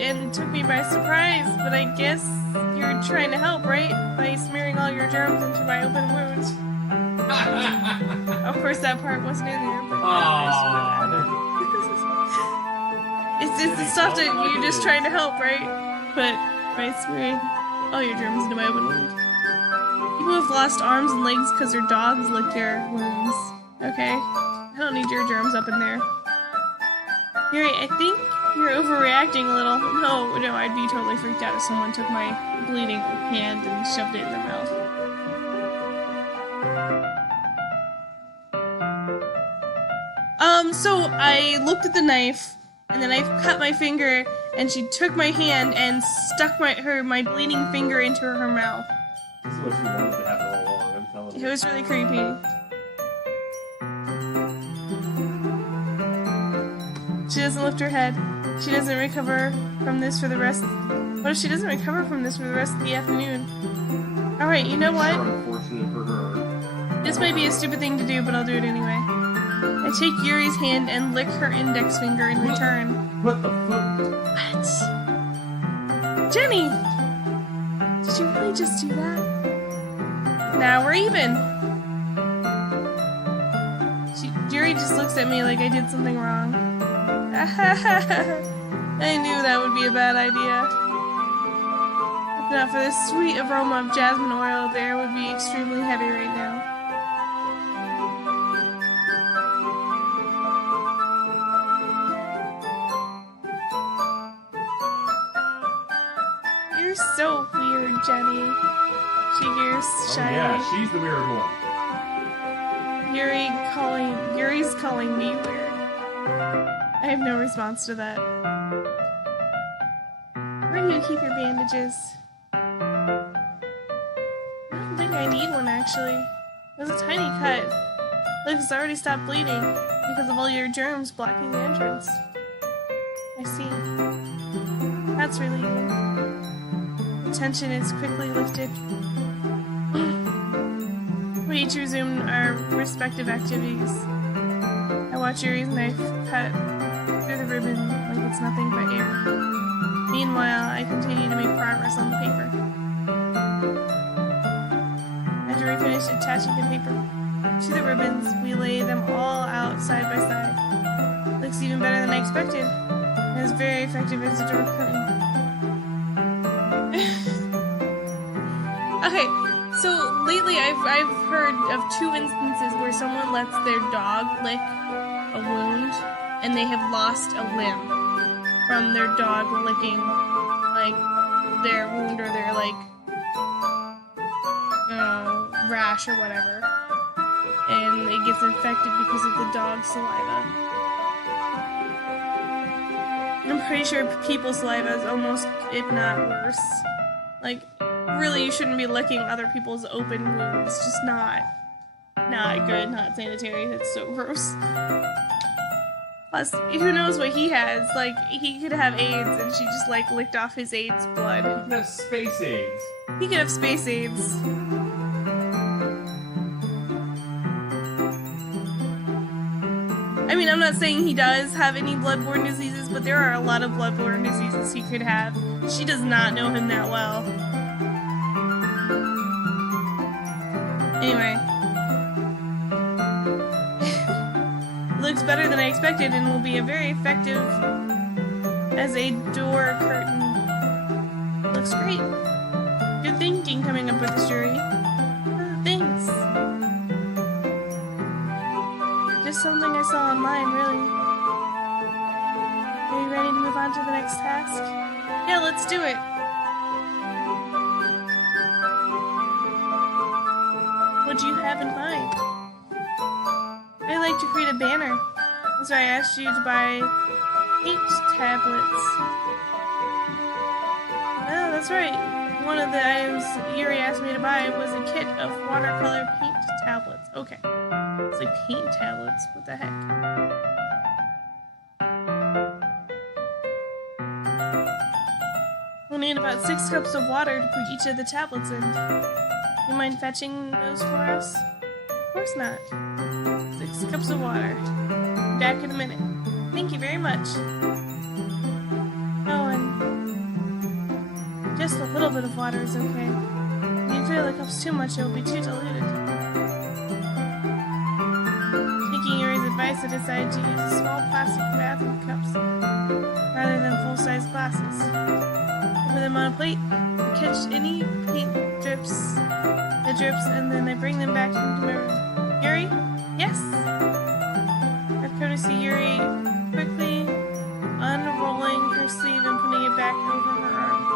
and took me by surprise, but I guess you're trying to help, right? By smearing all your germs into my open wounds. Of course, that part wasn't in there, but it's the stuff that you're just trying to help, right? But by smearing all your germs into my open wound. People have lost arms and legs because their dogs lick their wounds. Okay? I don't need your germs up in there. Yuri, I think you're overreacting a little. No, I'd be totally freaked out if someone took my bleeding hand and shoved it in their mouth. So I looked at the knife, and then I cut my finger, and she took my hand and stuck my bleeding finger into her mouth. This is what she wanted to happen all along, I'm telling you. It was really creepy. She doesn't lift her head. She doesn't recover from this for the rest... What if she doesn't recover from this for the rest of the afternoon? Alright, you know what? Unfortunate for her. This might be a stupid thing to do, but I'll do it anyway. I take Yuri's hand and lick her index finger in return. What the fuck? What? Jenny! Did you really just do that? Now we're even. Yuri just looks at me like I did something wrong. I knew that would be a bad idea. If not for the sweet aroma of jasmine oil, the air would be extremely heavy right now. You're so weird, Jenny. She gears shyly. Oh yeah, she's the weird one. Yuri's calling me weird. I have no response to that. Where do you keep your bandages? I don't think I need one, actually. It was a tiny cut. Look, it's already stopped bleeding because of all your germs blocking the entrance. I see. That's relieving. The tension is quickly lifted. We each resume our respective activities. I watch Yuri's knife cut through the ribbon like it's nothing but air. Meanwhile, I continue to make progress on the paper. After we finish attaching the paper to the ribbons, we lay them all out side by side. Looks even better than I expected. It is very effective as a door curtain. Okay, so lately I've heard of 2 instances where someone lets their dog lick a wound and they have lost a limb from their dog licking like their wound or their rash or whatever, and it gets infected because of the dog's saliva. And I'm pretty sure people's saliva is almost, if not worse. Like, really, you shouldn't be licking other people's open wounds. It's just not good, not sanitary. That's so gross. Plus, who knows what he has? Like, he could have AIDS, and she just, like, licked off his AIDS blood. He could have space AIDS. He could have space AIDS. I mean, I'm not saying he does have any bloodborne diseases, but there are a lot of bloodborne diseases he could have. She does not know him that well. Anyway. It looks better than I expected and will be very effective as a door curtain. Looks great. Good thinking coming up with this, Yuri. Thanks. Just something I saw online, really. Are you ready to move on to the next task? Yeah, let's do it. What do you have in mind? I'd like to create a banner. So I asked you to buy paint tablets. Oh, that's right. One of the items Yuri asked me to buy was a kit of watercolor paint tablets. Okay. It's like paint tablets. What the heck? We'll need about 6 cups of water to put each of the tablets in. You mind fetching those for us? Of course not. 6 cups of water. Back in a minute. Thank you very much. Oh, and little bit of water is okay. If you fill the cups too much, it will be too diluted. Taking Yuri's advice, I decided to use small plastic bathroom cups rather than full-size glasses. I put them on a plate, I catch any paint drips, and then I bring them back into my room. Yuri? Yes? I courtesy Yuri quickly unrolling her sleeve and putting it back over her arm.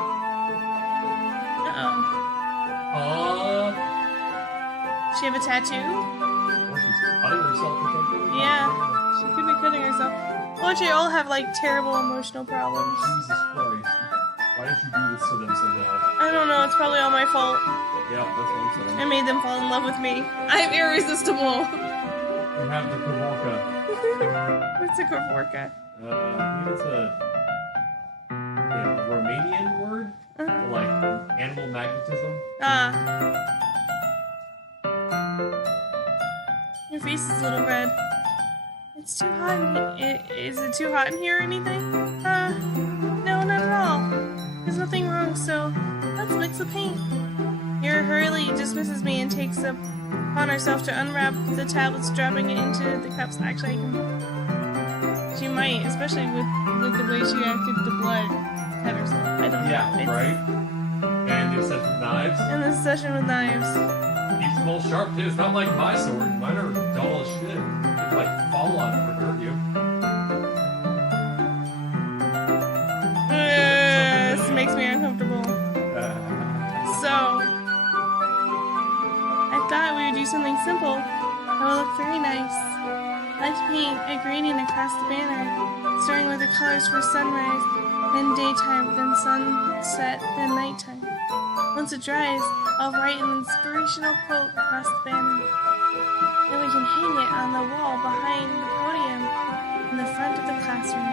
Uh-oh. She have a tattoo? Or she's cutting herself or something? Yeah, she could be cutting herself. Why don't you all have, like, terrible emotional problems? Jesus Christ. Why did you do this to them somehow? I don't know, it's probably all my fault. Yeah, that's what I'm saying. I made them fall in love with me. I'm irresistible. You have the Kavorka. What's a Kavorka? I think it's a Romanian word for, like, animal magnetism. Your face is a little red. It's too hot in here. Is it too hot in here or anything? No, not at all. There's nothing wrong, so let's mix the paint. Yuri hurriedly dismisses me and takes upon herself to unwrap the tablets, dropping it into the cups. Actually, she might, especially with the way she acted the blood cut herself. I don't know. Yeah, right? And it's set with knives. And the session with knives. Keeps them all sharp, too. It's not like my sword. Mine are dull as shit. It'd, like, fall on it would hurt you. This makes me uncomfortable. So, I thought we would do something simple that would look very nice. Let's paint a gradient across the banner, starting with the colors for sunrise, then daytime, then sunset, then nighttime. Once it dries, I'll write an inspirational quote across the banner. Then we can hang it on the wall behind the podium in the front of the classroom.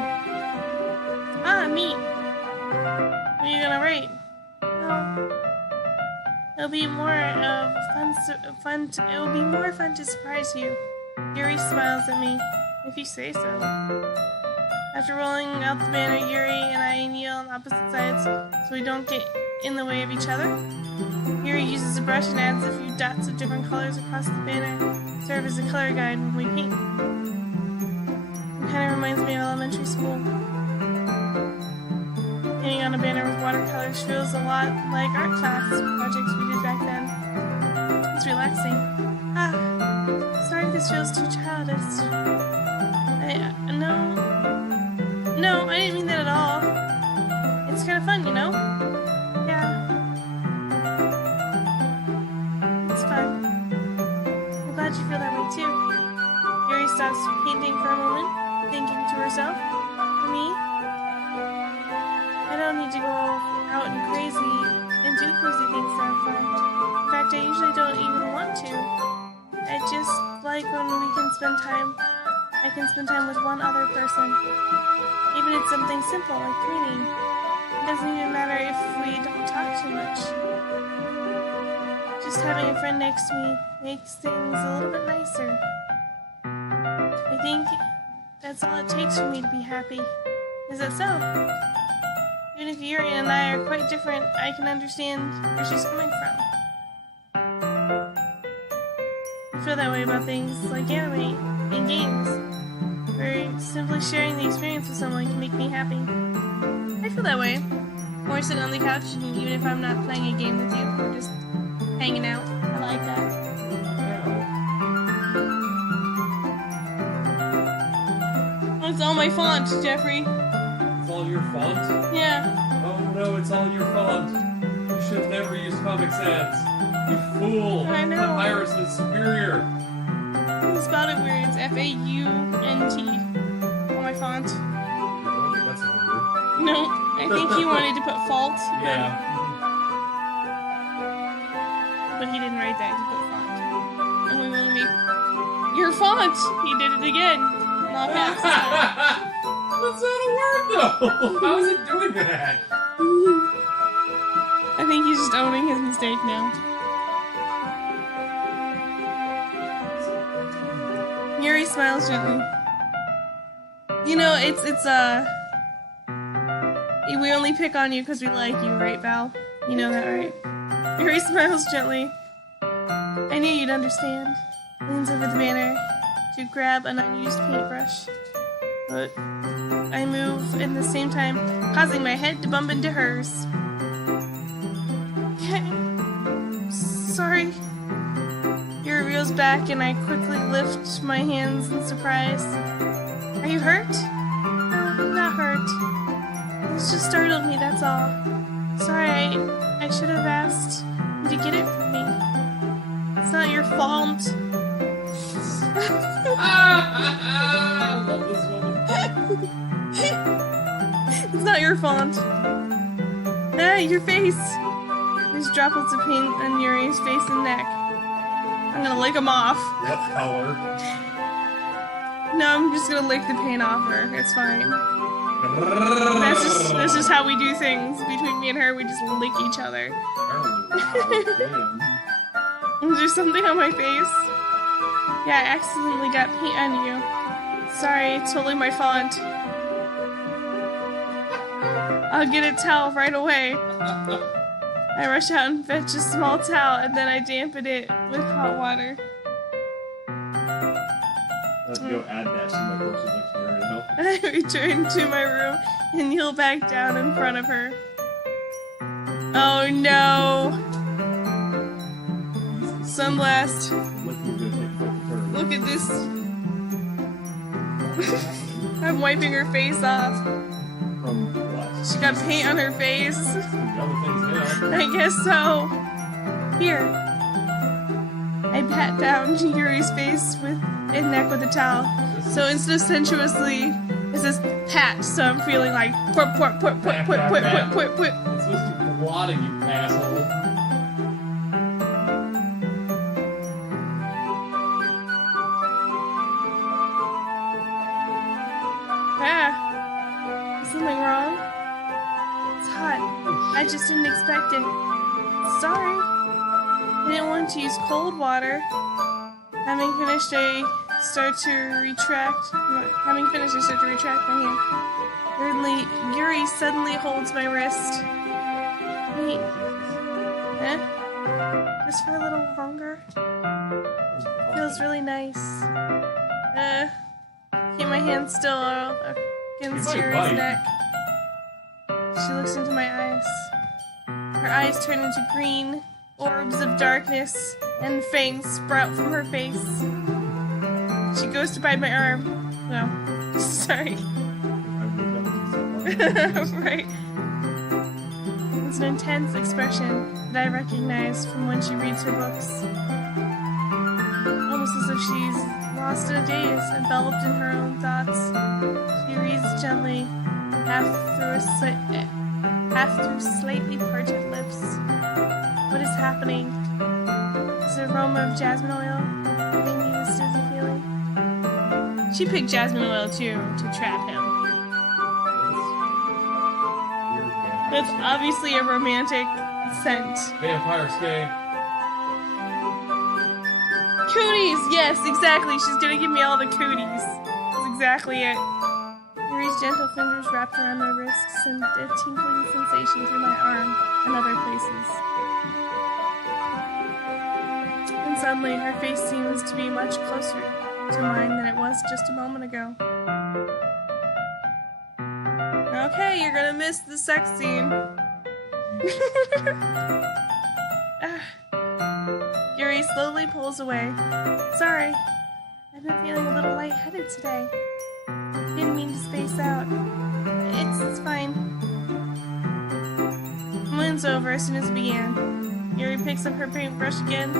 Ah, neat! What are you gonna write? Well, it'll be more fun to surprise you. Yuri smiles at me, if you say so. After rolling out the banner, Yuri and I kneel on opposite sides so we don't get in the way of each other. Yuri uses a brush and adds a few dots of different colors across the banner to serve as a color guide when we paint. It kind of reminds me of elementary school. Painting on a banner with watercolors feels a lot like art class projects we did back then. It's relaxing. Sorry if this feels too childish. No, I didn't mean that at all. It's kind of fun, you know? Yeah. It's fun. I'm glad you feel that way too. Yuri stops painting for a moment, thinking to herself, me? I don't need to go out and crazy and do crazy things to have fun. In fact, I usually don't even want to. I just like when we can spend time. I can spend time with one other person. Even if it's something simple like cleaning. It doesn't even matter if we don't talk too much. Just having a friend next to me makes things a little bit nicer. I think that's all it takes for me to be happy. Is that so? Even if Yuri and I are quite different, I can understand where she's coming from. I feel that way about things like anime and games, where simply sharing the experience with someone can make me happy. I feel that way. Or sitting on the couch, and even if I'm not playing a game with you, we're just hanging out. I like that. Oh, it's all my font, Jeffrey. It's all your font? Yeah. Oh no, it's all your font. You should have never used Comic Sans. You fool! I know. Papyrus is superior. You spelled it weird. It's F-A-U-N-T on my font. That's a word. No, I think he wanted to put fault. Yeah. But he didn't write that. He put font. And we will make your font. He did it again. Not caps. That's not a word though. How is it doing that? I think he's just owning his mistake now. Yuri smiles gently. You know, it's we only pick on you because we like you, right, Val? You know that, right? Yuri smiles gently. I knew you'd understand. Leans over the banner to grab an unused paintbrush. But I move in the same time, causing my head to bump into hers. Sorry. Yuri reels back and I quickly lift my hands in surprise. Are you hurt? No, I'm not hurt. It's just startled me, that's all. Sorry, I should have asked you to get it for me. It's not your fault. I love this woman. It's not your fault. Ah, your face. There's droplets of paint on Yuri's face and neck. I'm gonna lick them off. What color? No, I'm just gonna lick the paint off her. It's fine. That's just how we do things. Between me and her, we just lick each other. Is there something on my face? Yeah, I accidentally got paint on you. Sorry, it's totally my fault. I'll get a towel right away. I rush out and fetch a small towel, and then I dampen it with hot water. Let's go add that to my books of dictionary. I return to my room and kneel back down in front of her. Oh no! Sunblast. Look at this. I'm wiping her face off. She got paint on her face. I guess so. Here. I pat down Yuri's face and neck with a towel. So instead of sensuously, it says pat. So I'm feeling like put. It's supposed to be blotting, you asshole. Ah. Is something wrong? It's hot. I just didn't expect it. Sorry. I didn't want to use cold water. Having finished, I start to retract my hand. Weirdly, Yuri suddenly holds my wrist. Wait. Just for a little longer. Feels really nice. Keep my hand still against Yuri's neck. She looks into my eyes. Her eyes turn into green orbs of darkness, and fangs sprout from her face. She goes to bite my arm. No, sorry. Right. It's an intense expression that I recognize from when she reads her books. Almost as if she's lost in a daze, enveloped in her own thoughts. She reads gently, half through slightly parted lips. What is happening? Is the aroma of jasmine oil giving me this dizzy feeling? She picked jasmine oil too to trap him. That's obviously a romantic scent. Vampire escape. Cooties! Yes, exactly. She's gonna give me all the cooties. That's exactly it. Yuri's gentle fingers wrapped around my wrists send a tingling sensation through my arm and other places. And suddenly, her face seems to be much closer to mine than it was just a moment ago. Okay, you're gonna miss the sex scene. Yuri slowly pulls away. Sorry, I've been feeling a little lightheaded today. Didn't mean to space out. It's fine. The moon's over as soon as it began. Yuri picks up her paintbrush again,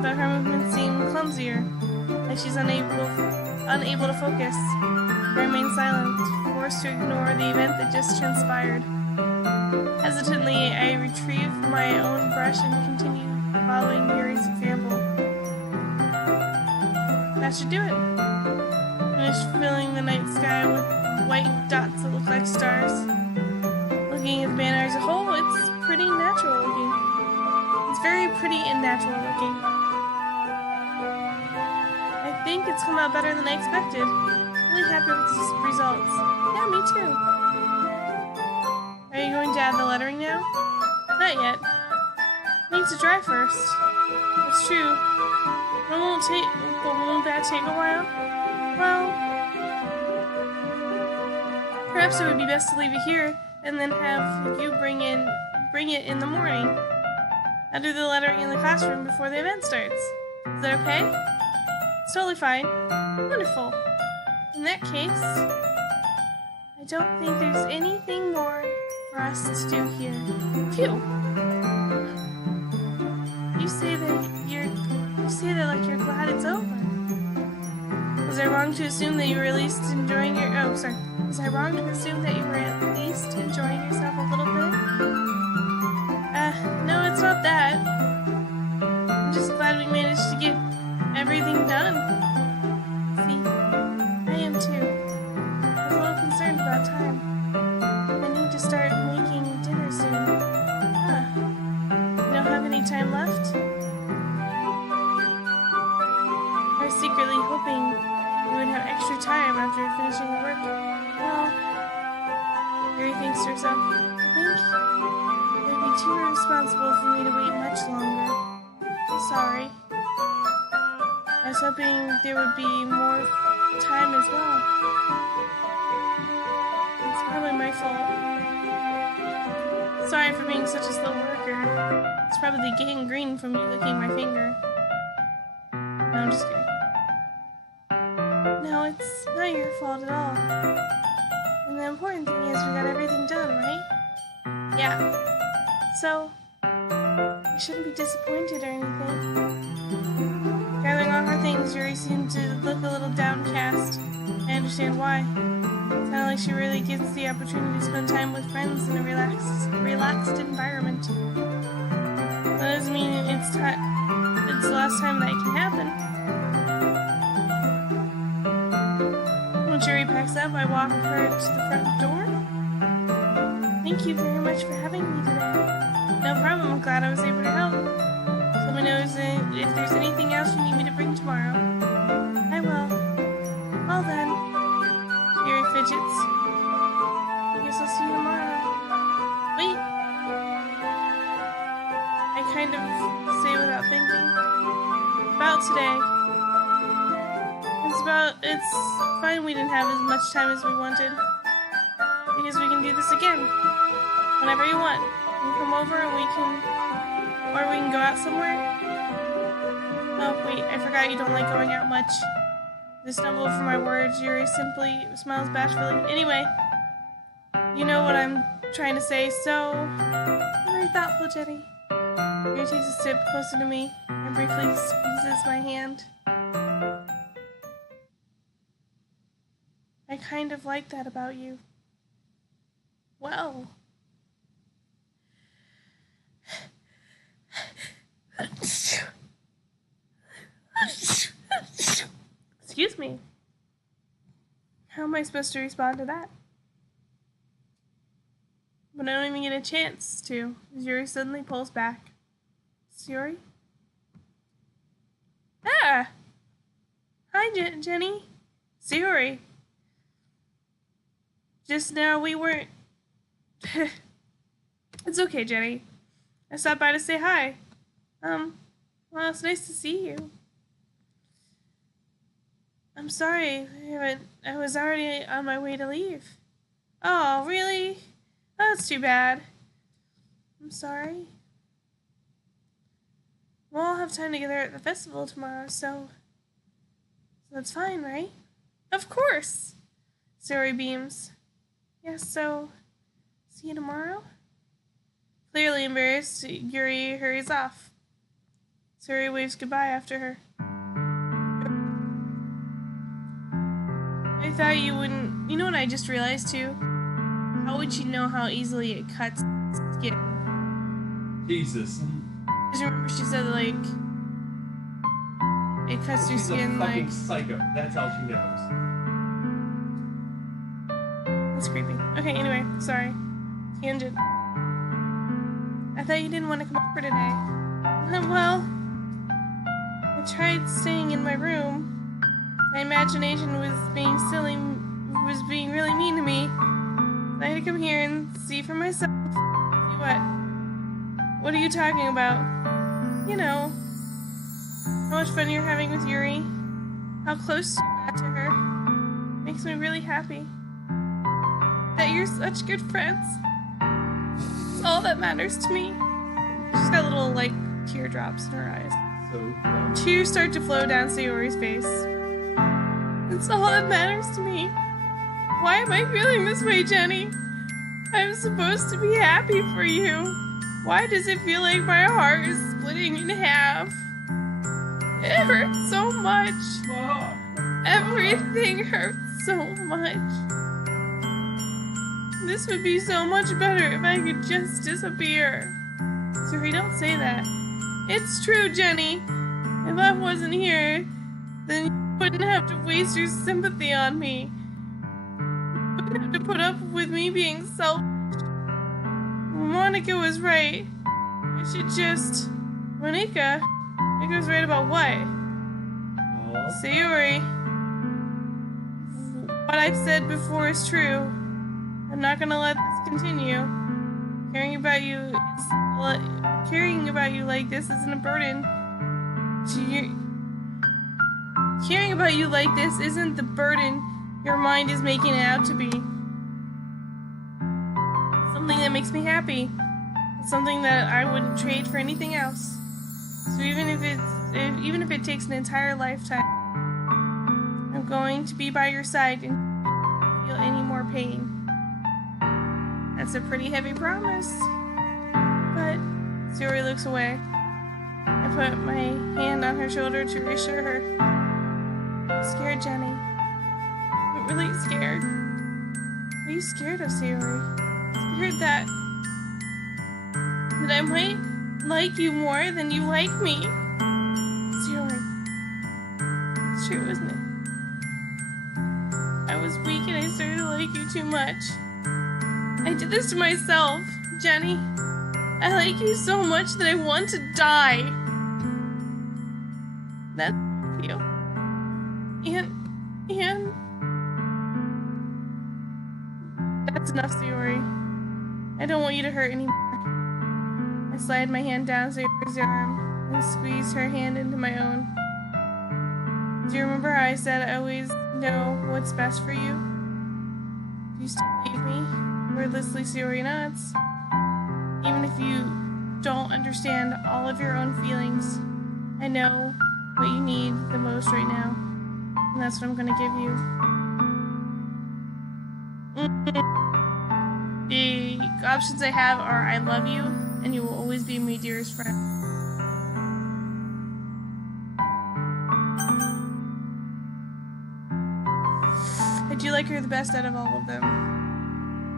but her movements seem clumsier, like she's unable to focus. I remain silent, forced to ignore the event that just transpired. Hesitantly, I retrieve my own brush and continue following Yuri's example. That should do it. Finished filling the night sky with white dots that look like stars. Looking at the banner as a whole, it's pretty natural looking. It's very pretty and natural looking. I think it's come out better than I expected. Really happy with the results. Yeah, me too. Are you going to add the lettering now? that yet. It needs to dry first. That's true. But won't that take a while? Well, perhaps it would be best to leave it here and then have you bring it in the morning. I'll do the lettering in the classroom before the event starts. Is that okay? It's totally fine. Wonderful. In that case, I don't think there's anything more for us to do here. Phew! You say that like you're glad it's over. Was I wrong to assume that you were at least enjoying your... Oh, sorry. Was I wrong to assume that you were at least enjoying yourself a little bit? No, it's not that. I'm just glad we managed to get everything done. See, I am too. I'm a little concerned about time. I need to start making dinner soon. You don't have any time left? I was secretly hoping you would have extra time after finishing the work. Well, Yuri thinks to herself, I think it would be too irresponsible for me to wait much longer. Sorry. I was hoping there would be more time as well. It's probably my fault. Sorry for being such a slow worker. It's probably getting green from you licking my finger. No, I'm just kidding. No, it's not your fault at all. And the important thing is we got everything done, right? Yeah. So, you shouldn't be disappointed or anything. Gathering all her things, Yuri seemed to look a little downcast. I understand why. It's not like she really gets the opportunity to spend time with friends in a relaxed environment. That doesn't mean it's the last time that can happen. When Yuri packs up, I walk her to the front door. Thank you very much for having me today. No problem, I'm glad I was able to help. Let me know if there's anything else you need me to bring tomorrow. I will. Well then. Yuri fidgets. I guess I'll see you tomorrow. Wait. I kind of say without thinking. About today. It's fine we didn't have as much time as we wanted. Because we can do this again. Whenever you want. You can come over and we can go out somewhere. Oh, wait, I forgot you don't like going out much. I stumble over my words. Yuri simply smiles bashfully. Anyway, you know what I'm trying to say, so... Very thoughtful, Jenny. Yuri takes a step closer to me and briefly squeezes my hand. I kind of like that about you. Well... Excuse me. How am I supposed to respond to that? But I don't even get a chance to. Yuri suddenly pulls back. Yuri? Ah! Hi, Jenny. Yuri. Just now we weren't... It's okay, Jenny. I stopped by to say hi. Well, it's nice to see you. I'm sorry, I was already on my way to leave. Oh, really? That's too bad. I'm sorry. We'll all have time together at the festival tomorrow, so that's fine, right? Of course! Suri beams. Yes, so see you tomorrow? Clearly embarrassed, Yuri hurries off. Suri waves goodbye after her. I thought you wouldn't... You know what I just realized, too? How would you know how easily it cuts skin? Jesus. Because remember she said, like... It cuts your skin, She's a fucking like... psycho. That's how she knows. That's creepy. Okay, anyway, sorry. Tangent. I thought you didn't want to come over today. Well... I tried staying in my room. My imagination was being really mean to me. I had to come here and see for myself. See what? What are you talking about? You know, how much fun you're having with Yuri. How close you got to her. Makes me really happy. That you're such good friends. It's all that matters to me. She's got little, like, teardrops in her eyes. So, Tears start to flow down Sayori's face. It's all that matters to me. Why am I feeling this way, Jenny? I'm supposed to be happy for you. Why does it feel like my heart is splitting in half? It hurts so much. Everything hurts so much. This would be so much better if I could just disappear. Sorry, don't say that. It's true, Jenny. If I wasn't here, then you wouldn't have to waste your sympathy on me. You wouldn't have to put up with me being selfish. Monica was right. I should just... Monica was right about what? Sayori. What I've said before is true. I'm not gonna let this continue. Caring about you like this isn't a burden. Caring about you like this isn't the burden your mind is making it out to be. It's something that makes me happy. It's something that I wouldn't trade for anything else. So even if it takes an entire lifetime, I'm going to be by your side and not feel any more pain. That's a pretty heavy promise. But Sayori looks away. I put my hand on her shoulder to reassure her. I'm scared, Jenny. I'm really scared. Are you scared of Sayori? Scared that I might like you more than you like me. Sayori. It's true, isn't it? I was weak and I started to like you too much. I did this to myself, Jenny. I like you so much that I want to die. That's how I feel. And that's enough, Sayori. I don't want you to hurt anymore. I slide my hand down Sayori's arm and squeeze her hand into my own. Do you remember how I said I always know what's best for you? Do you still believe me? Wordlessly, Sayori nods. Even if you don't understand all of your own feelings, I know what you need the most right now. And that's what I'm gonna give you. The options I have are I love you, and you will always be my dearest friend. I do like her the best out of all of them.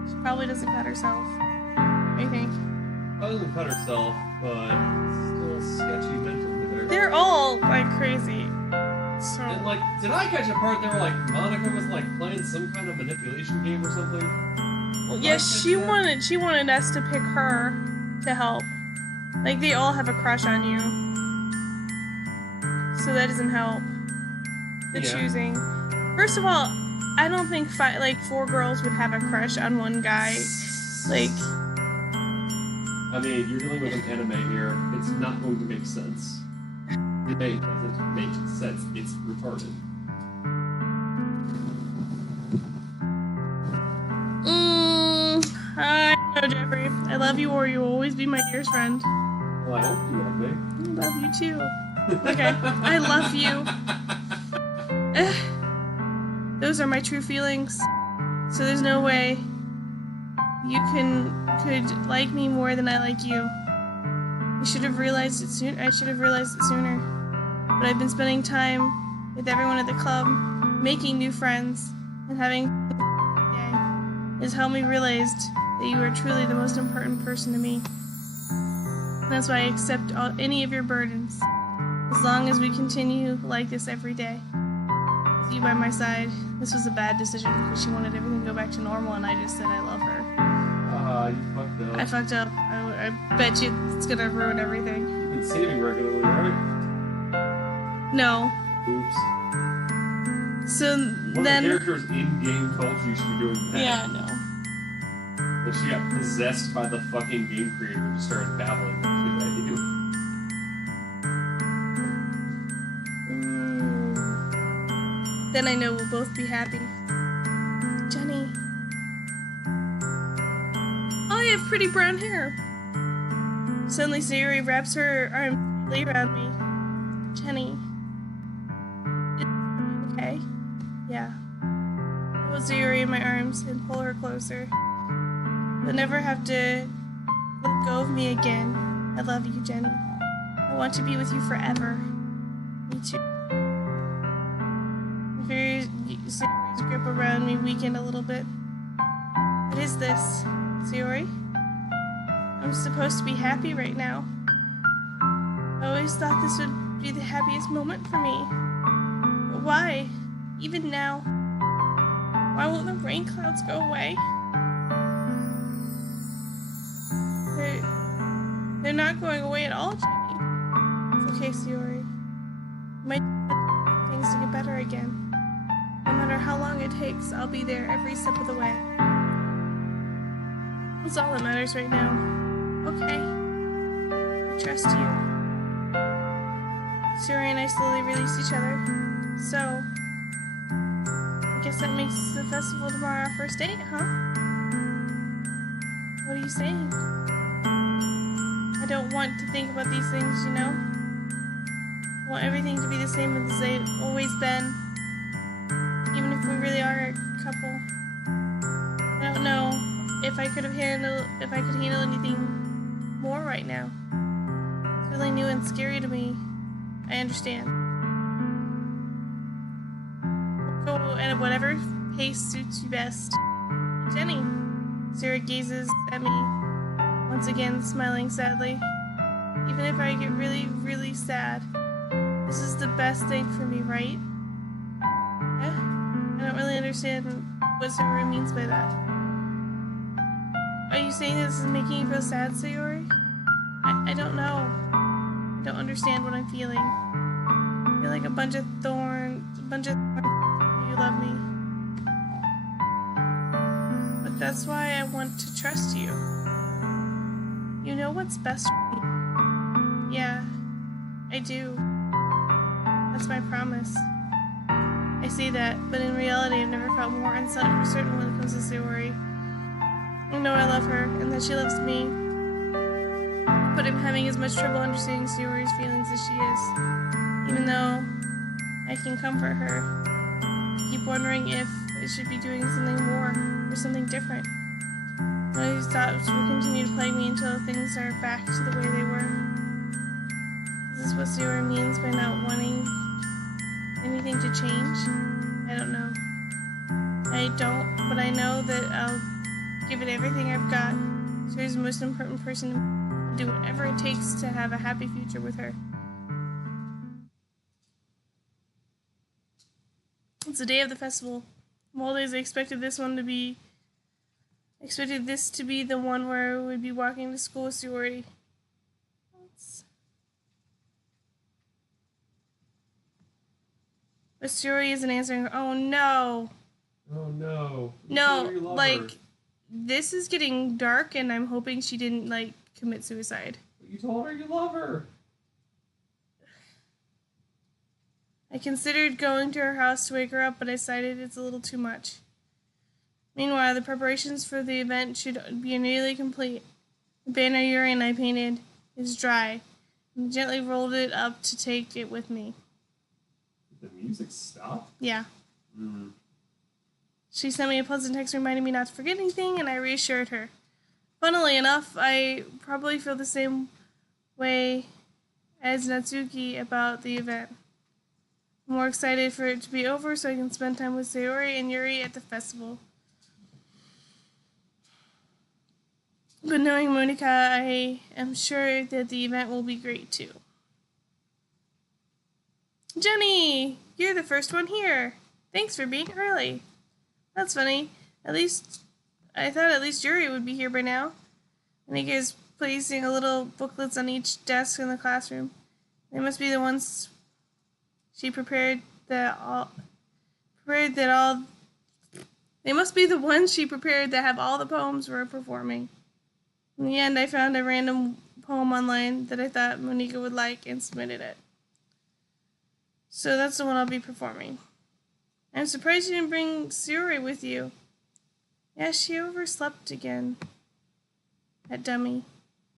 She probably doesn't cut herself. What do you think? She doesn't cut herself, but still sketchy mentally there. They're all like crazy. So And like, did I catch a part there where like Monica was like playing some kind of manipulation game or something? well, yes, she wanted us to pick her to help. Like they all have a crush on you, so that doesn't help. The choosing. First of all, I don't think 4 girls would have a crush on one guy. Like. I mean, you're dealing with an anime here. It's not going to make sense. It doesn't make sense. It's retarded. I know, Jeffrey. I love you, or you'll always be my dearest friend. Well, I hope you love me. I love you too. Okay, I love you. Those are my true feelings. So there's no way you could like me more than I like you. I should have realized it sooner. But I've been spending time with everyone at the club, making new friends, and having fun every day has helped me realize that you are truly the most important person to me. And that's why I accept any of your burdens, as long as we continue like this every day. With you by my side, this was a bad decision because she wanted everything to go back to normal, and I just said I love her. You fucked up. I fucked up. I bet you it's gonna ruin everything. You've been saving regularly, right? No. Oops. So One then. of the characters in game told you should be doing that. Yeah, no. Then she got possessed by the fucking game creator and just started babbling shit at you. Then I know we'll both be happy. Jenny. Oh, you have pretty brown hair. Suddenly Sayuri wraps her arms tightly around me. Jenny. It's okay? Yeah. I hold Sayuri in my arms and pull her closer. You'll never have to let go of me again. I love you, Jenny. I want to be with you forever. Me too. Sayuri's grip around me weakened a little bit. What is this, Sayuri? I'm supposed to be happy right now. I always thought this would be the happiest moment for me. But why? Even now? Why won't the rain clouds go away? They're not going away at all, Jenny. It's okay, Sayuri. You might take things to get better again. No matter how long it takes, I'll be there every step of the way. That's all that matters right now. Okay. I trust you. Sayuri and I slowly release each other. So, I guess that makes the festival tomorrow our first date, huh? What are you saying? I don't want to think about these things, you know? I want everything to be the same as they've always been. Even if we really are a couple. I don't know if I could handle anything more right now. It's really new and scary to me. I understand. We'll go at whatever pace suits you best. Jenny. Sarah gazes at me, once again smiling sadly. Even if I get really, really sad, this is the best thing for me, right? I don't really understand what Sayuri means by that. Are you saying this is making you feel sad, Sayuri? I don't know. I don't understand what I'm feeling. I feel like a bunch of thorns. You love me. But that's why I want to trust you. You know what's best for me. Yeah, I do. That's my promise. I say that, but in reality I've never felt more uncertain when it comes to Sayuri. I know I love her, and that she loves me, but I'm having as much trouble understanding Sayuri's feelings as she is. Even though I can comfort her, I keep wondering if I should be doing something more, or something different. None of these thoughts will continue to plague me until things are back to the way they were. Is this what Sayuri means by not wanting anything to change? I don't know. I don't, but I know that I'll give it everything I've got. Sayuri's the most important person. I'll do whatever it takes to have a happy future with her. It's the day of the festival. Of all days, I expected this to be the one where I would be walking to school with Sayuri. But Sayuri isn't answering. Oh no. Oh no. No, like, this is getting dark and I'm hoping she didn't, like, commit suicide. You told her you love her. I considered going to her house to wake her up, but I decided it's a little too much. Meanwhile, the preparations for the event should be nearly complete. The banner Yuri and I painted is dry, and I gently rolled it up to take it with me. Did the music stop? Yeah. She sent me a pleasant text reminding me not to forget anything, and I reassured her. Funnily enough, I probably feel the same way as Natsuki about the event. I'm more excited for it to be over so I can spend time with Sayuri and Yuri at the festival. But knowing Monica, I am sure that the event will be great too. Jenny! You're the first one here. Thanks for being early. That's funny. I thought at least Yuri would be here by now. Monica is placing a little booklets on each desk in the classroom. They must be the ones she prepared that all They must be the ones she prepared that have all the poems we're performing. In the end, I found a random poem online that I thought Monica would like and submitted it. So that's the one I'll be performing. I'm surprised you didn't bring Suri with you. Yeah, she overslept again. That dummy.